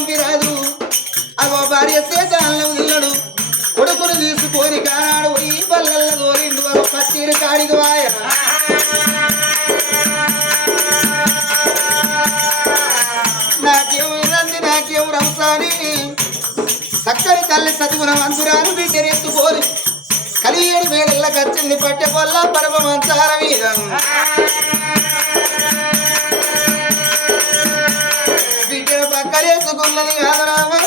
పంపిరాదు అగో భార్య సేతాలను నిల్లడు కొడుకును తీసుకొని కానాడు ఈ పల్లెల గోరిండు ఒక పచ్చీరు కాడికి వాయ నాకేం రంది నాకేం రంసాని చక్కని తల్లి సతుగుణ మంతురాను బిడ్డరెత్తుకోని కలియేడు వేడల్ల కచ్చింది పట్టె పొల్ల పరమ మంచాల మీద బిడ్డను పక్కలేసుకున్నది కాదరామా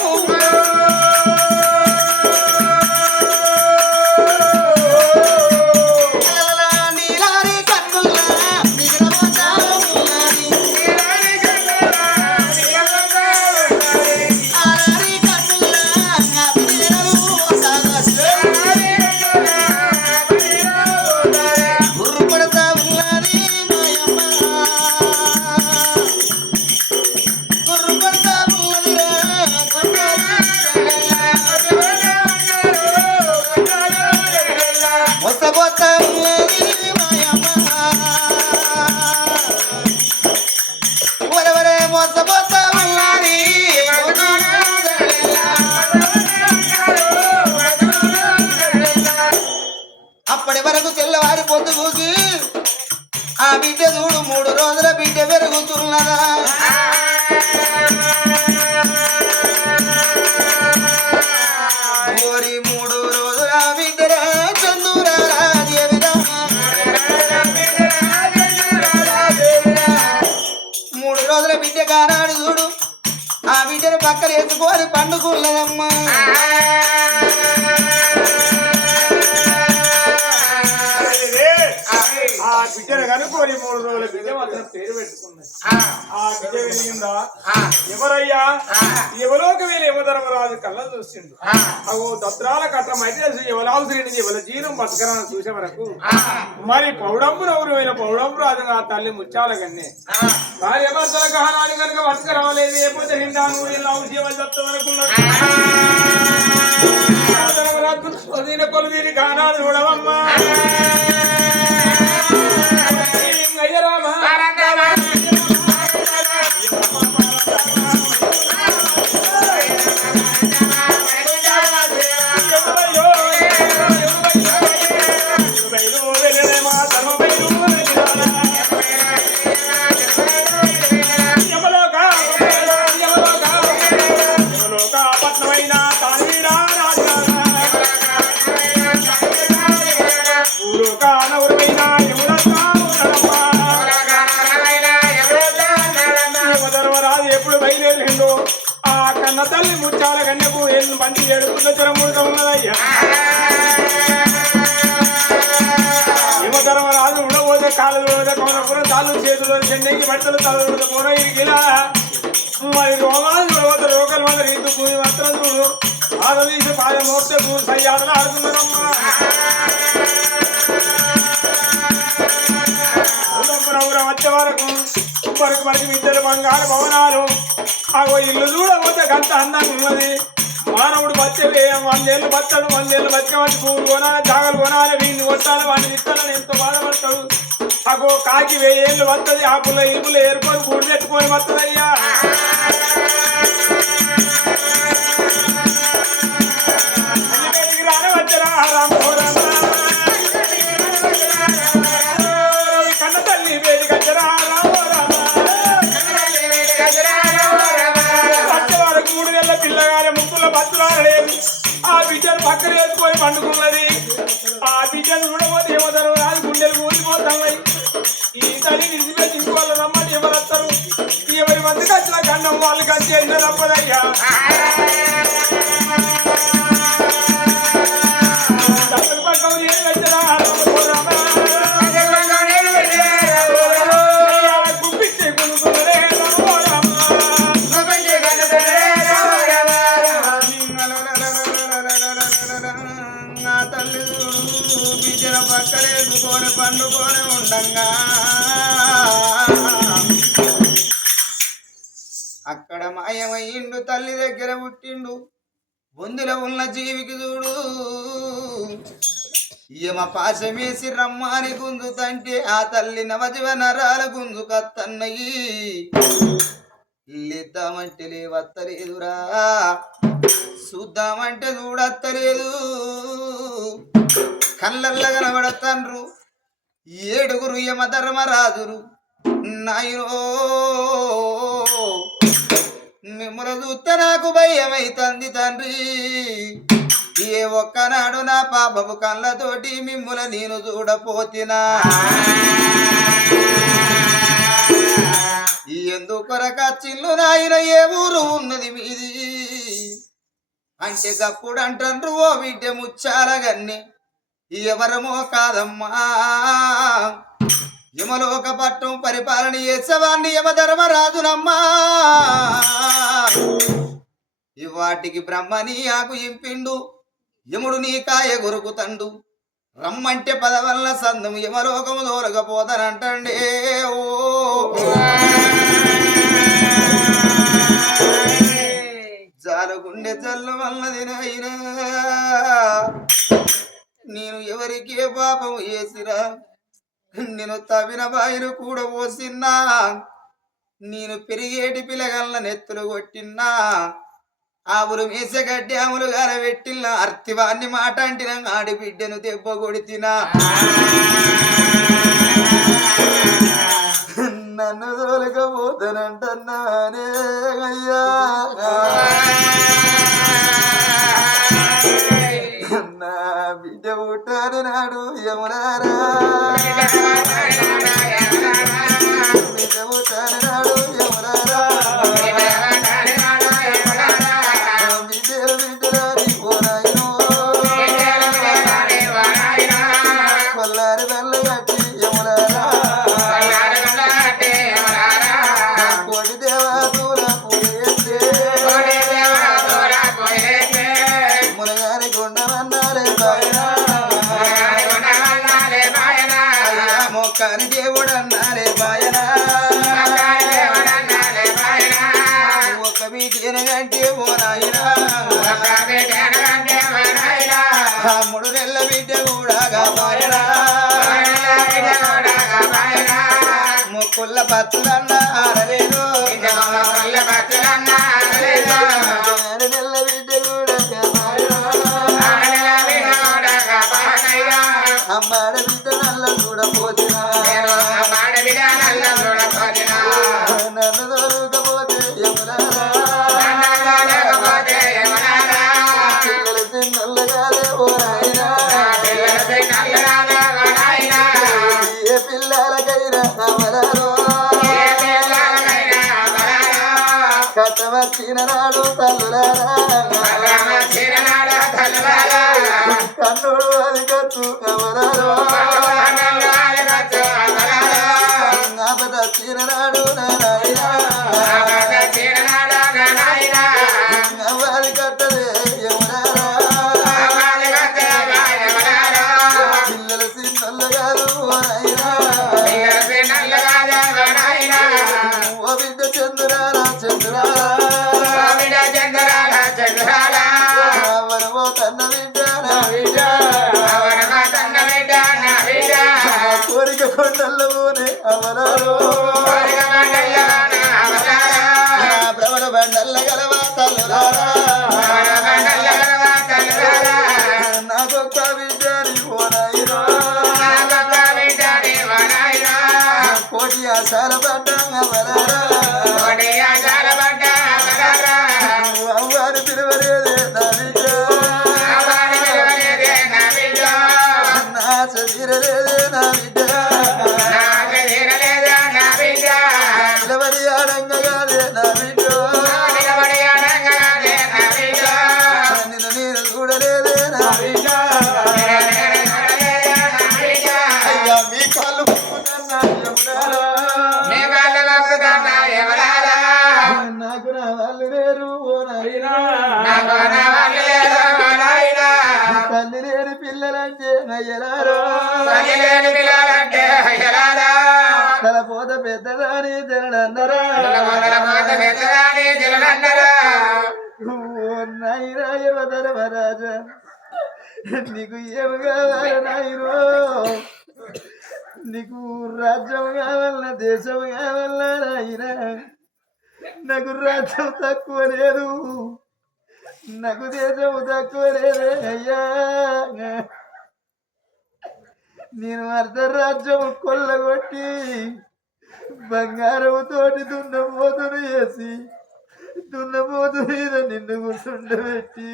అప్పటి వరకు తెల్లవారి పొద్దు కూసి ఆ బిడ్డ చూడు 3 రోజుల బిడ్డ పెరుగుతున్నదా ఓరి 3 రోజుల బిడ్డరా చందురారా దేవిరా 3 రోజుల బిడ్డ కానాడు చూడు ఆ బిడ్డను పక్కన ఎత్తుకొని పండుకున్నదమ్మా బిడ్డను కనుక్కొని 3 రోజుల బిడ్డ మాత్రం పేరు పెట్టుకున్నది ఆ బిడ్డ వెళ్ళిందా ఎవరయ్యా ఎవరోకి వీళ్ళు యమధర్మరాజు కళ్ళ చూసిండు అవు దత్రాల కట్ట మధ్య ఎవరావుశ్రీని ఎవల జీవం బతకరాని చూసే వరకు మరి పౌడంబు నవ్వురు వీళ్ళ పౌడంబు రాజు నా తల్లి ముచ్చాల కన్నే భార్య భర్తల గహనాన్ని కనుక బతక రాలేదు ఏపోతే నిండాను వీళ్ళ ఔషధం దత్త వరకున్నాడు కొలుదీని గహనాలు చూడవమ్మా ఎప్పుడు బయలుదేరిందో ఆ కన్న తల్లి ముచ్చాల కన్యకు ఏళ్ళు మంచి 7 పుట్ల ఉన్నదయ్యా యమధర్మరాజు ఉండబోతే కాళ్ళు కమలపురం తాళ్ళు చేతులు చెన్నైకి బట్టలు తల పోన ఇలా మరి రోగాలు చూడబోతే రోగాలు మంది రీతు భూమి మాత్రం చూడు ఆదీసి పాయ మోస్తే భూమి సయ్యాటలు ఆడుతున్నారమ్మా వచ్చే వరకు మనకి ఇద్దరు బంగారు భవనాలు అగో ఇల్లు చూడబోతే గంట అందంగా ఉన్నది మానవుడు బచ్చే 100 ఏళ్ళు బతాడు 100 ఏళ్ళు బతికబట్టి పువ్వులు కొనాలి జాగలు కొనాలి వీడిని కొట్టాలి వాడిని తిట్టాలని ఎంతో బాధపడతాడు అగో కాకి 1000 ఏళ్ళు వస్తుంది ఆపుల ఇపులు ఏరుకొని గూడు పెట్టుకొని వస్తుందయ్యా రాని వచ్చరా కన్న తల్లి వేడి గచ్చరా పిల్లగానే ముక్కుల బతులాడలేదు ఆ బిడ్డను పక్కన వేసుకొని పండుకున్నది ఆ బిడ్డను చూడబోతే యమధర్మరాజు గుండెలు కూలిపోతాయి ఈ తల్లి నిలిచిపెట్టి ఇంకోళ్ళు రమ్మని ఎవరు వస్తారు ఎవరి మందికి వచ్చిన గండం వాళ్ళకి వచ్చి ఎన్నో తప్పదయ్యా పక్కన ఏం వచ్చారా గుప్పించే కొనుక్కున్నదే బిడ్డల పక్కలేసుకొని పండుకొని ఉండంగా అక్కడ మాయమయ్యిండు తల్లి దగ్గర పుట్టిండు బొందులో ఉన్న జీవికి చూడు ఈమ పాశమేసి రమ్మాని గుంజుతంటే ఆ తల్లి నవజీవ నరాల గుంజు కత్తన్నయి లేద్దామంటే లేవత్తలేదురా, చూద్దామంటే చూడత్తలేదు. కళ్ళల్లో కనబడతాన్రు ఏడుగురు యమధర్మరాజులు. నాయనో మిమ్మల్ని చూస్తే నాకు భయమైతుంది తండ్రి. ఏ ఒక్కనాడు నా పాపపు కళ్ళతోటి మిమ్ముల నేను చూడపోతినా ఎందుకొరక చిల్లు నాయన ఏ ఊరు ఉన్నది మీది అంటే గప్పుడు అంటారు ఓ బిడ్డ ముచ్చాలగన్ని ఎవరమో కాదమ్మా యమలోక పట్టం పరిపాలన చేసేవాడిని యమధర్మరాజునమ్మా. వాటికి బ్రహ్మని ఆకు ఇంపిండు యముడు నీ కాయ గొరుకుతండు. రమ్మంటే పదవల్ల సందము యమలోకము దోలకపోతానంటే ఓ జాలగుండె చల్ల వల్లది నాయనా. నేను ఎవరికే పాపం వేసిరా, నేను తవిన బాయిలు కూడా పోసిన్నా, నేను పెరిగేటి పిల్లగల్ల నెత్తులు కొట్టిన్నా, ఆవులు మీసగడ్డి ఆములు గారబెట్టిన అర్తివాన్ని మాట అంటిన ఆడిబిడ్డను దెబ్బ కొడితినా. నన్ను తోలకపోతానంటన్నానే అయ్యా. నా బిడ్డ పుట్టాడు నాడు యమునారా, బిడ్డ పుట్టాడు నాడు యమునారా. బిడ్డలు బిడ్డలారి పోనాయనో కొల్లారి బెల్ల కట్టి యమునారా. కోటి దేవాతుల పూజేస్తే మునగాని గుండమన్నారే బాయనా, అయ్యా మొక్కని దేవుడన్నారే బాయనా. ఒక బిడ్డేనగంటే ఓ నాయనా, 3 నెలల బిడ్డ కూడా కాపాయనా. మొక్కుల పత్తులన్న ఆడలేదు, 6 నెలల బిడ్డ కూడా కాపాయనా. అమ్మాడ బిడ్డ నల్ల చూడపోతున్నా, నన్ను దొరకపోతే యమునారా. పిల్లలు తిన్నల్లగాలే ఓ నాయనా, ఏ పిల్లలకైనా అమరాలో కట్టవచ్చిన నాడు తల్లులారా. కన్నుడు అది కట్టు అమరాలో ఆపద చీరనాడు నాయనా, అవ్వాలి కట్టదే యమునారా. పిల్లలు సిన్నల్లు కాదు ఓ నాయనా, ఓ బిడ్డ చంద్రారా చంద్రారా. అవరవో కన్న బిడ్డ నా బిడ్డ, కోరిక కొండల్లో పోనే అవరాలో. భ్రమణ బండల్ల గలవా తల్లులారా, నాకొక్క బిడ్డని ఓ నాయనా. కోటి ఆశాల పడ్డ అవరారా, అవ్వాని పిలవలేదే నా బిడ్డ, నా చదిరలేదే నా బిడ్డ. నిలబడి ఆడంగగాదే నా బిడ్డ, నిన్ను నేను చూడలేదే నా బిడ్డ. అయ్యా మీ కాళ్ళు పట్టుకున్నా యమునారా, నాకు నా వాళ్ళు లేరు ఓ నాయనా. తల్లి లేని పిల్లలంటే అయ్యలారో, తలపోత పెద్దదాని జనడన్నరా. ఓ నాయనా యమధర్మరాజా, నీకు ఏమి కావాలి నాయనో? నీకు రాజ్యం కావాలన్నా దేశం కావాలన్నా నాయనా? నాకు రాజ్యం తక్కువ లేదు, నాకు దేశం తక్కువ లేదే అయ్యా. నేను అర్ధరాజ్యం కొల్లగొట్టి బంగారం తోటి దున్నపోతును వేసి దున్నపోతు మీద నిన్ను కూర్చుండబెట్టి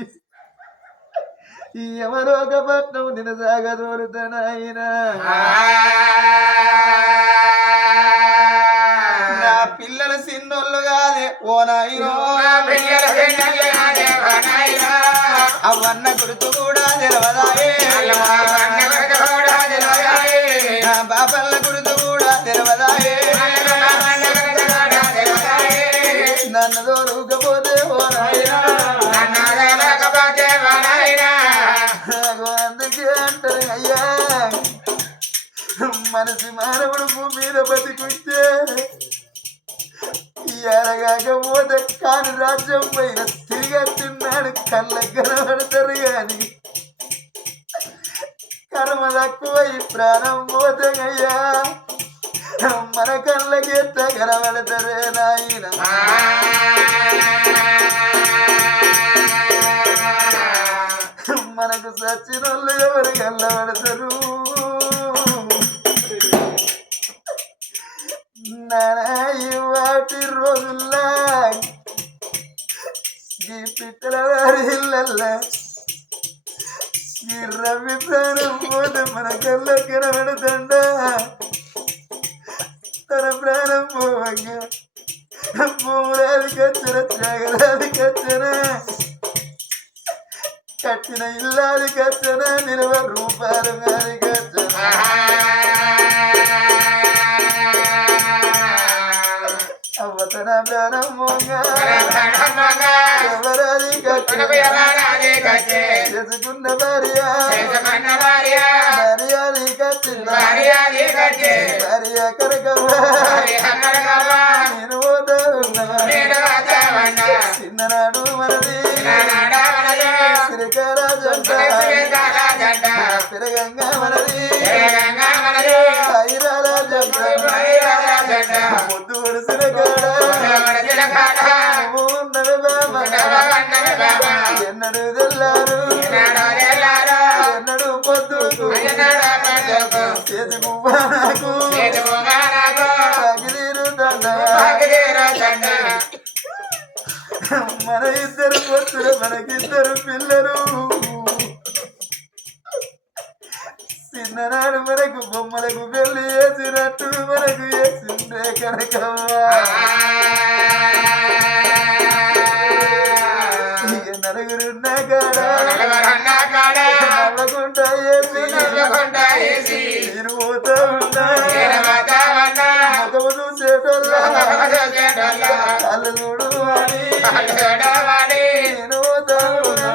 ఈ యమలోకపట్నం నిన్ను సాగదోరుతానాయన. నా పిల్లల సిన్నోళ్ళు కాదే ఓ నాయనో, అవన్న గుర్తు కూడా తెలవదాయే, నా బాపల్ల గుర్తు కూడా తెలవదాయే. నన్ను దోరుకపోతే ఓ నాయనా, అందుకే అంటారు అయ్యా, మనసి మానవుడు భూమి మీద బతికుంటే ఎరగాకపోతే కాని రాజ్యం పైన తిరిగి తిన్నాడు కళ్ళకు కనబడతారు గాని కర్మ తక్కువై ప్రాణం పోతే అయ్యా మన కళ్ళకి ఎట్ట కనబడతారే నాయన. మనకు సచ్చినోళ్ళు ఎవరు కళ్ళబడతారు నానాయి వాటి రోజుల్లా ఈ పిట్టల వారి ఇళ్ళల్లా ఈ రవి ప్రాణం పోతే మన కళ్ళ కనబడుతుండా తన ప్రాణం పోవంగా భూములాది కచ్చన త్యాగరాది కచ్చన కట్టిన ఇల్లాది కచ్చన నిలవ రూపాలు గారి కచ్చన అవతన ప్రాణం పోగా ఎవరాది కచ్చన చేసుకున్న భార్య భార్యాది కచ్చిన భార్య కనకవ్వ నేను పోతా ఉన్నా చిన్ననాడు మనది శ్రీకారాజంట పెరగంగా మనది ఐరాజంట పొద్దు వడిసిన కాడ ఉన్నవి బాబా ఎన్నడు తెల్లారు ఎన్నడు పొద్దు చేతి మువ్వ నాకు మన ఇద్దరు పొత్తులు మనకిద్దరు పిల్లలు చిన్ననాడు మనకు బొమ్మలకు పెళ్లి చేసినట్టు మనకు చేసిందే కనకవ్వ. నలుగురున్న కాడ నవ్వకుండా చేసి నేను పోతా ఉన్నా ముఖము చూసేటోళ్ళ కళ్ళు చూడు అని నేను పోతా ఉన్నా.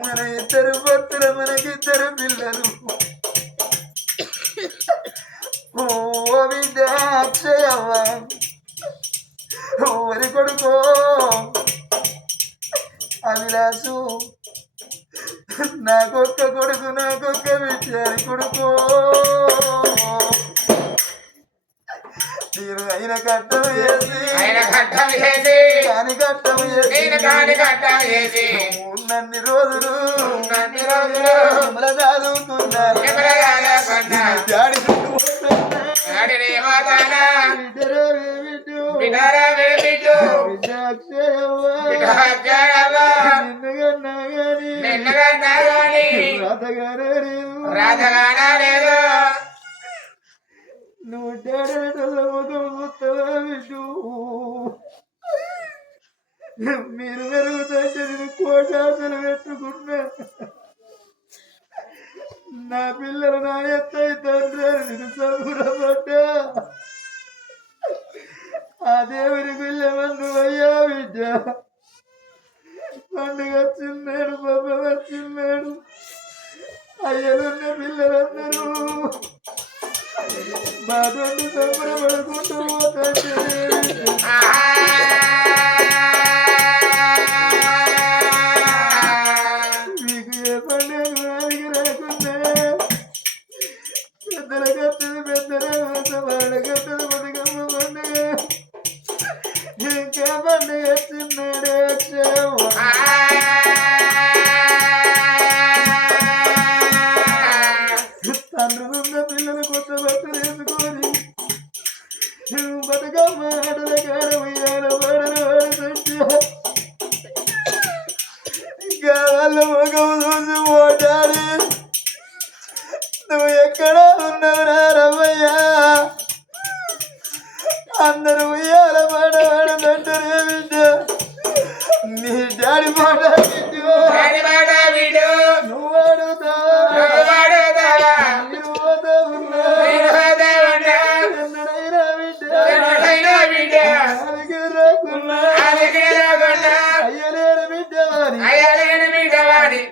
మన ఇద్దరు భక్తులు మనకిద్దరు పిల్లలు ఓ విద్య అక్షయవ్వ ఓరి కొడుకో అభిలాషు నాకొక్క కొడుకు నాకొక్క విద్యారి కొడుకో నేను అయిన కట్టం చేసి కాని కట్టం చేసి ఉన్నన్ని రోజులు చదువుకున్నా రాధగానా లేదు నువ్వు డేడల ముఖం చూస్తావా విషు మీరు పెరుగుతుంటే నేను కోటాసలు పెట్టుకున్నా నా పిల్లలు నా ఎత్తై తండ్రి నేను సంబరపడ్డా ఆ దేవుని పిల్లమన్ను అయ్యా విద్య పండుగ వచ్చిన్నాడు బాబ వచ్చిన్నాడు అయ్యలున్న పిల్లలందరూ బాధలు సంబరపడుకుంటూ పోతాంటే మీకు ఏ పండుగ వారికి రాకుండా పెద్దల కత్తది పెద్దల వాడ కత్తది బతుక అందరూ ఉయ్యాల పాట పాడుతుంటారే బిడ్డ నీ డాడీ పాట నువ్వు అడుగుతావా మీరు పోతా ఉన్నా ఎన్నడైనా బిడ్డ రాకున్నా అయ్యలేని బిడ్డవాని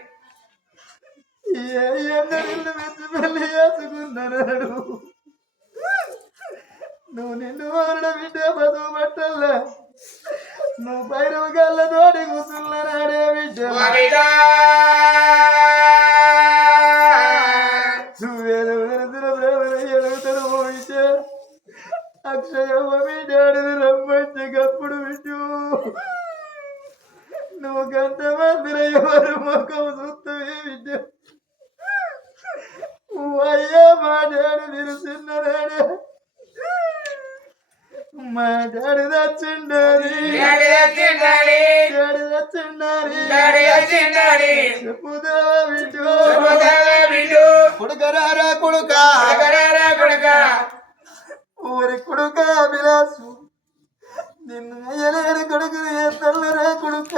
ఎన్నడిల్లు మెచ్చి పెళ్లి చేసుకున్నాడు నువ్వు నిన్ను వారడ బిడ్డ బతుకు పట్టల్లా నువ్వు పైన గల్ల తోటి కూర్చున్నాడే బిడ్డ నువ్వేదో వెలుతున్న ప్రేమలు ఎలుగుతాడు ఓ బిడ్డ అక్షయమ్మ బిడ్డాడిని రమ్మంటే గప్పుడు బిడ్డు నువ్వు గంట మందిర ఎవరు ముఖం చూస్తావే బిడ్డ అయ్యా మా డాడీ నేను చిన్ననాడే మా డాడీ తెచ్చిండాలి చెప్పుదావా బిడ్డు కొడుకరారా కొడుక ఊరి కొడుక అభిలాసు నిన్ను అయ్యలేని కొడుకుని ఎత్తల్లరా కొడుక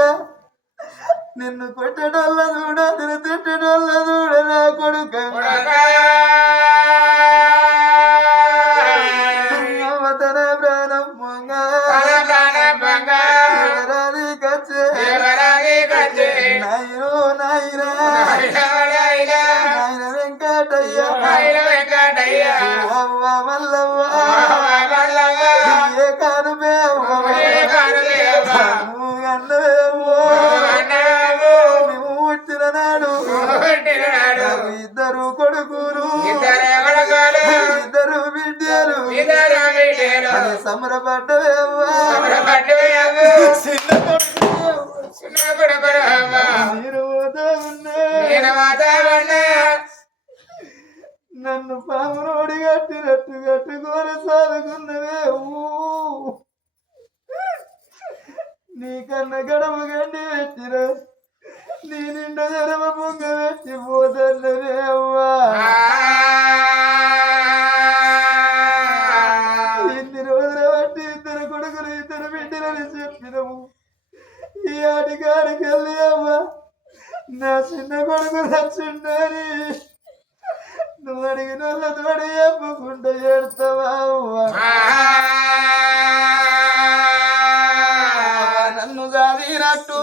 నిన్ను కొట్టడోళ్ళ చూడ నిన్ను తిట్టడోళ్ళ చూడరా కొడుక అవతన ప్రాణం ఎవరాది కచ్చే నాయనో నాయనా నాయన వెంకటయ్య అవ్వ మల్లవ్వ ఏ కానుమే నువ్వు అన్నవేవో మేము పుట్టిన నాడు ఇద్దరు కొడుకులు ఇద్దరు బిడ్డలు అని సంబరపడ్డవేవా చిన్న కొడుకు మీరు నన్ను పామునోడి కట్టినట్టు కట్టుకొని సాదుకున్నవే నీకన్న గడప గండి పెట్టిన నీ నిండా జరమ పొంగ పెట్టి పోతన్నవే అవ్వా ఇన్ని రోజుల బట్టి ఇద్దరు కొడుకులు ఇద్దరు బిడ్డలని చెప్పినము ఈ ఆటికాడికి వెళ్ళి అవ్వా నా చిన్న కొడుకు నచ్చిండని నువ్వు అడిగిన వాళ్ళ తోడు చెప్పుకుంటూ ఏడుతావా నన్ను చదివినట్టు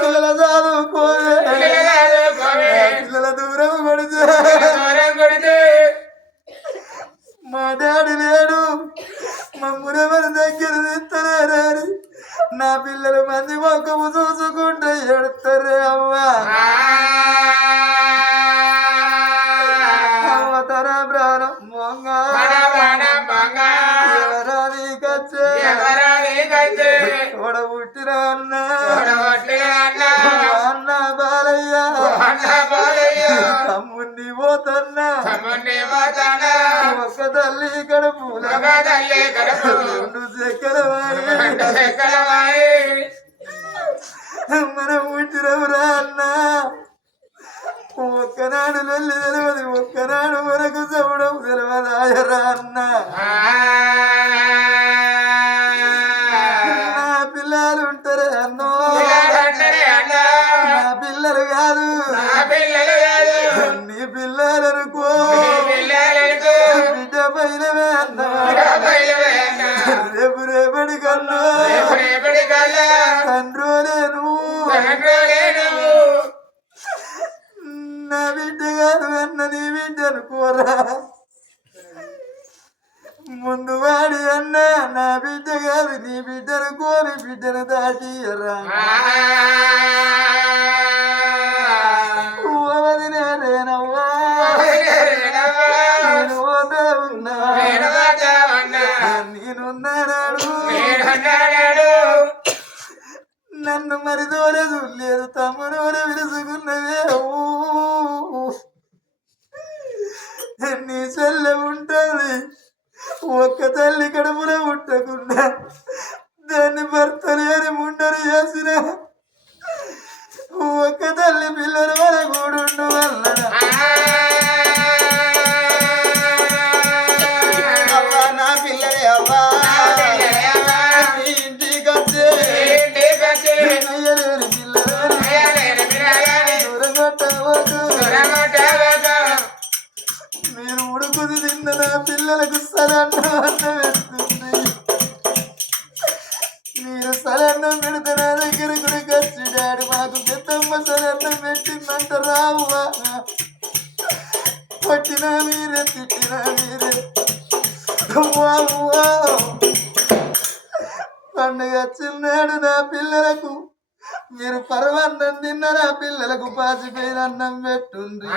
పిల్లల చదువుకోవే పిల్లల దూరం కొడితే మా డాడీ లేడు మమ్మల్ని దగ్గర తెత్తలేరని నా పిల్లలు మంది మొక్కము చూసుకుంటూ ఎడతారే అవ్వా అవతర ప్రాణం ఎవరాది కచ్చే తోడ పుట్టిన అన్న బాలయ్య తమ్ముణ్ణి పోతన్నా ఒక్క తల్లి కడుపు రెండు చెక్కలవాయి మనం పుట్టినవురా అన్నా ఒక్కనాడు నెల్లి తెలియదు ఒక్కనాడు వరకు చవడం తెలియదాయరా అన్న నా పిల్లలు ఉంటారే అన్నో నా పిల్లలు కాదు నీ పిల్లలు అనుకో బిడ్డ పైనవే అన్న రేపు రేపటి కన్నా తండ్రోలేను నా బిడ్డ కాదు అన్న నీ బిడ్డ అనుకోరా ముందు వాడి అన్న నా బిడ్డ కాదు నీ బిడ్డను కోరి బిడ్డను దాటియరా నేనేనవ్వా నేను పోతా ఉన్నా నేనున్నాడు నన్ను మరి దూరదు లేదు తమ్ముడు విలుసుకున్నవే నీ చెల్లె ఉంటుంది ఒక్క తల్లి కడుపున పుట్టకుండా దాన్ని భర్త లేని ముండరు చేసిన ఒక్క తల్లి పిల్లల వర కూడుండు వల్ల నా పిల్లలే పండుగ చిన్నాడు నా పిల్లలకు మీరు పరవన్నం తిన్న నా పిల్లలకు పాసిపోయిన అన్నం పెట్టుండ్రి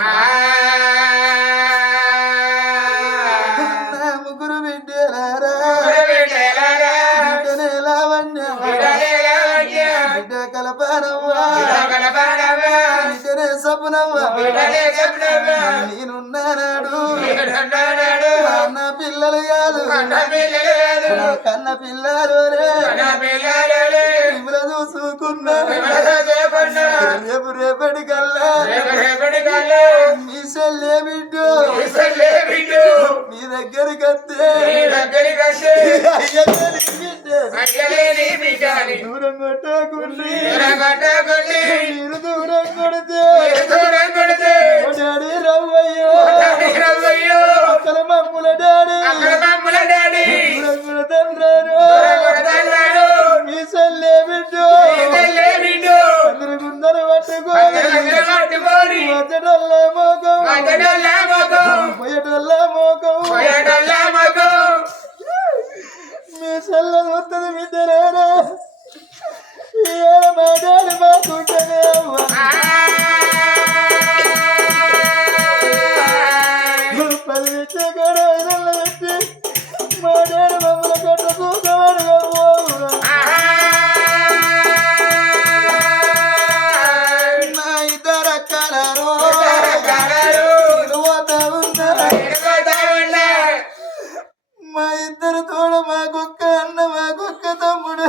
నా ముగ్గురు బిడ్డలారా బిడ్డనే లావణ్యం బిడ్డ కలపానవ్వా బిడ్డనే సపునవ్వా నేనున్నానాడు నా పిల్లలు కాదు కన్న పిల్లలు చూసుకున్నా రేపు రేపటి కల్లా మీ సెల్లే బిడ్డు మీ దగ్గరికి వస్తే దూరం కొట్టకుండి మీరు దూరం కొడితే డాడీ రవ్వయ్యో అక్కడ మమ్ముల డాడీ దూరం కొడతాను మీ సెల్లే బిడ్డు అందరు గుందరు పట్టుకోని వచ్చటల్ల మోకం పోయటల్ల మోకం మీ సెల్ల వస్తుంది బిడ్డలేరా మాట్లాడి మాకుంటేనే అవ్వ పది విచ్చే కాడ ఐదల్లో పెట్టి మాట్లాడి మమ్మల్ని కట్ట చూసేవాడుగా నా ఇద్దరు అక్కలారు మా ఇద్దరు తోడ మాకొక్క అన్న మాకొక్క తమ్ముడు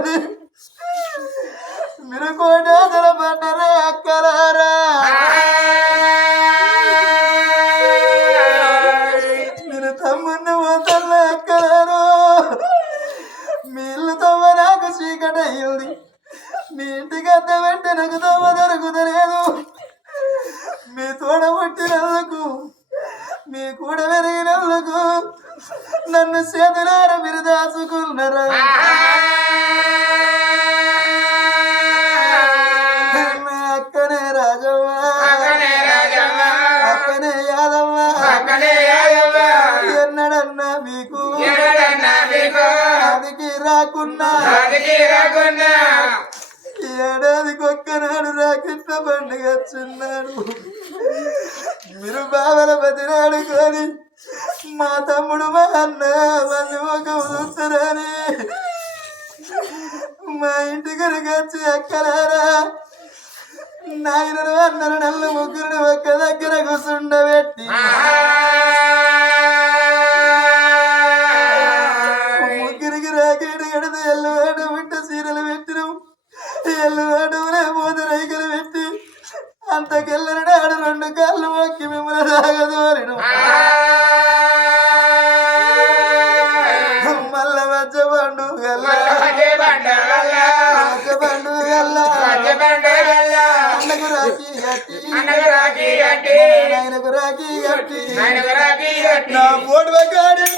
మీరు కోటాదర పడ్డరే అక్కలారా మీరు తమ్ముడిని పోతల్ల అక్కలారు మీ ఇల్లు తవ్వ నాకు చీకటి అయ్యింది మీ ఇంటికి అద్ద వెంట నాకు తవ్వ దొరుకుతలేదు మీ తోడ పుట్టినందుకు మీ కూడా పెరిగినందుకు నన్ను చేతులార మీరు దాచుకున్నారా అక్కనే రాజవ్వ అక్కనే యాదవ్వ ఎన్నడన్నా మీకు అదికి రాకున్నా ఏడాదికి ఒక్కనాడు రాకిట్ట పండుగ చిన్నాడు మీరు బావల బతినాడు కానీ మా తమ్ముడు మా అన్న మంది ఒక చూస్తారని మా ఇంటి కనుక వచ్చి ఎక్కలారా నాయనను అన్నను నల్లు ముగ్గురిని ఒక్క దగ్గర కూర్చుండబెట్టి ముగ్గురికి రాకేడు కడితే ఎల్లువాడ వింట చీరలు పెట్టినాం ఎల్లువాడునే పోతే రైకలు పెట్టి అంతకెళ్ళని ఆడు రెండు కాళ్ళు మొక్కి మిమ్మల్ని తాగదోరిను మల్ల మధ్య పండుగ అన్నకు రాఖీ కట్టి ఆయనకు రాఖీ కట్టి నా ఫోటో గాడి